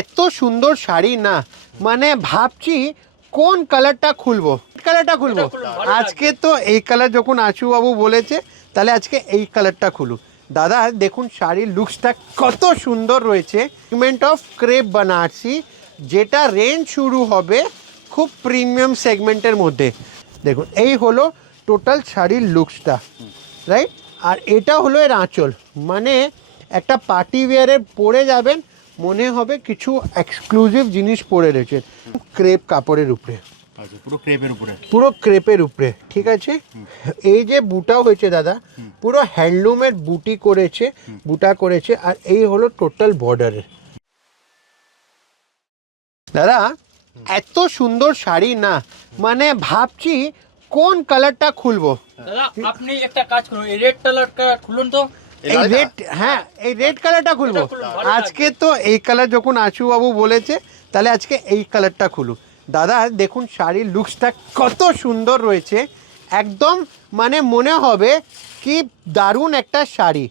এত সুন্দর শাড়ি না, মানে ভাবছি কোন কালারটা খুলবো, আজকে তো এই কালার যখন আশু বাবু বলেছে তাহলে আজকে এই কালারটা খুলু। দাদা দেখুন শাড়ির লুকসটা কত সুন্দর রয়েছে, সেগমেন্ট অফ ক্রেপ বানারসি, যেটা রেঞ্জ শুরু হবে খুব প্রিমিয়াম সেগমেন্টের মধ্যে। দেখুন এই হলো টোটাল শাড়ির লুকসটা, রাইট। আর এটা হলো এর আঁচল, মানে একটা পার্টি ওয়্যারে পরে যাবেন, মনে হবে কিছু এক্সক্লুসিভ জিনিস পরে রয়েছে, ক্রেপ কাপড়ের উপরে, পুরো ক্রেপের উপরে, ঠিক আছে। এই যে বুটা হয়েছে দাদা, পুরো হ্যান্ডলুমের বুটি করেছে, বুটা করেছে। আর এই হলো টোটাল বর্ডারের। দাদা এত সুন্দর শাড়ি না, মানে ভাবছি কোন কালারটা খুলবো। দাদা আপনি একটা কাজ করুন, এই রেড কালারটা খুলুন তো। এই রেড, হ্যাঁ এই রেড কালারটা খুলবো। আজকে তো এই কালার যখন আশু বাবু বলেছে তাহলে আজকে এই কালারটা খুলু। দাদা দেখুন শাড়ির লুকসটা কত সুন্দর রয়েছে, একদম মানে মনে হবে কি দারুণ একটা শাড়ি,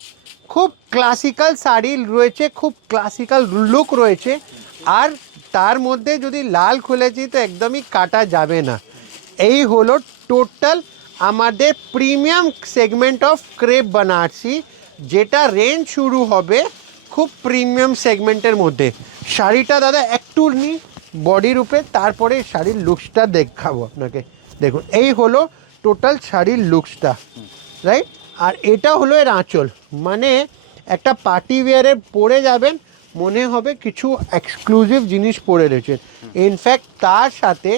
খুব ক্লাসিক্যাল শাড়ি রয়েছে, খুব ক্লাসিক্যাল লুক রয়েছে। আর তার মধ্যে যদি লাল খুলেছি তো একদমই কাটা যাবে না। এই হলো টোটাল আমাদের premium segment of crepe Banarasi, যেটা রেঞ্জ শুরু হবে খুব প্রিমিয়াম সেগমেন্টের মধ্যে। শাড়িটা দাদা একটু নি বডির উপরে, তারপরে শাড়ির লুকসটা দেখাবো আপনাকে। দেখুন এই হলো টোটাল শাড়ির লুকসটা, রাইট। আর এটা হলো এর আঁচল, মানে একটা পার্টি ওয়্যারে পরে যাবেন, মনে হবে কিছু এক্সক্লুসিভ জিনিস পরে রয়েছে। ইনফ্যাক্ট তার সাথে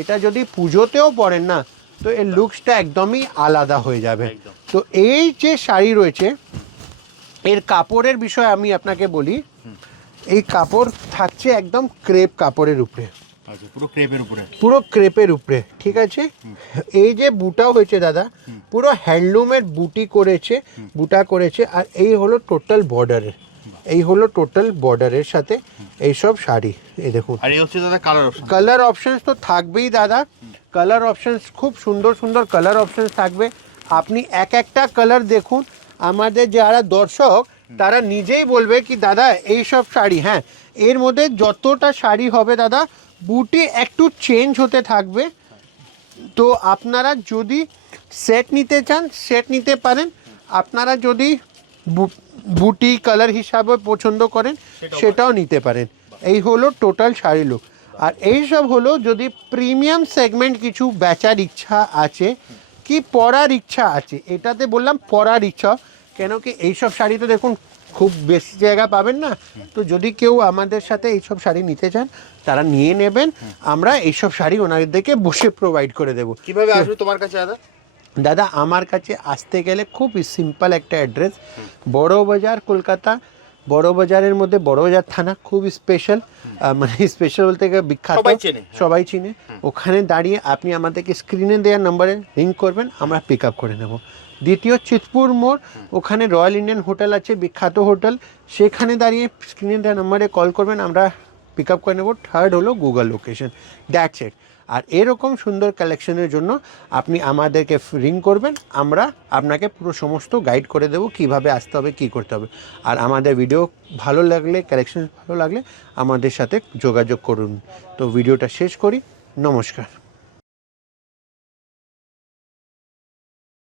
এটা যদি পুজোতেও পরেন না তো এর লুকসটা একদমই আলাদা হয়ে যাবে। তো এই যে শাড়ি রয়েছে এর কাপড়ের বিষয়ে আমি আপনাকে বলি, এই কাপড় থাকছে একদম ক্রেপ কাপড়ের উপরে, পুরো ক্রেপের উপরে, ঠিক আছে। এই যে বুটা হয়েছে দাদা, পুরো হ্যান্ডলুমের বুটি করেছে, বুটা করেছে। আর এই হলো টোটাল বর্ডারের, এই হলো টোটাল বর্ডারের সাথে এইসব শাড়ি। এই দেখুন, আর এই হচ্ছে দাদা কালার অপশনস তো থাকবেই দাদা, কালার অপশনস খুব সুন্দর সুন্দর কালার অপশনস থাকবে। আপনি এক একটা কালার দেখুন, আমাদের যারা দর্শক তারা নিজেই বলবে কি দাদা এই সব শাড়ি, হ্যাঁ এর মধ্যে যতটা শাড়ি হবে দাদা বুটি একটু চেঞ্জ হতে থাকবে। তো আপনারা যদি সেট নিতে চান সেট নিতে পারেন, আপনারা যদি বুটি কালার হিসাবে পছন্দ করেন সেটাও নিতে পারেন। এই হলো টোটাল শাড়ি লুক। আর এই সব হলো যদি প্রিমিয়াম সেগমেন্ট কিছু বেচার ইচ্ছা আছে কি পরার ইচ্ছা আছে, এটাতে বললাম পরার ইচ্ছা, কেন কি এইসব শাড়ি তো দেখুন খুব বেশি জায়গা পাবেন না। তো যদি কেউ আমাদের সাথে এইসব শাড়ি নিতে চান তারা নিয়ে নেবেন, আমরা এইসব শাড়ি ওনাদেরকে বসে প্রোভাইড করে দেবো। কিভাবে আসবে তোমার কাছে দাদা? দাদা আমার কাছে আসতে গেলে খুব সিম্পল একটা অ্যাড্রেস, বড় বাজার কলকাতা। বড় বাজারের মধ্যে বড় বাজার থানা খুব স্পেশাল, মানে স্পেশাল বলতে গেলে বিখ্যাত, সবাই চিনে। ওখানে দাঁড়িয়ে আপনি আমাদেরকে স্ক্রিনে দেওয়ার নাম্বারে রিং করবেন, আমরা পিক আপ করে নেব। দ্বিতীয় চিতপুর মোড়, ওখানে রয়্যাল ইন্ডিয়ান হোটেল আছে, বিখ্যাত হোটেল, সেখানে দাঁড়িয়ে স্ক্রিনে দেওয়ার নাম্বারে কল করবেন, আমরা পিক আপ করে নেব। থার্ড হলো গুগল লোকেশন, দ্যাটস ইট। আর এরকম সুন্দর কালেকশনের জন্য আপনি আমাদেরকে রিং করবেন, আমরা আপনাকে পুরো সমস্ত গাইড করে দেবো কীভাবে আসতে হবে, কী করতে হবে। আর আমাদের ভিডিও ভালো লাগলে, কালেকশন ভালো লাগলে আমাদের সাথে যোগাযোগ করুন। তো ভিডিওটা শেষ করি, নমস্কার।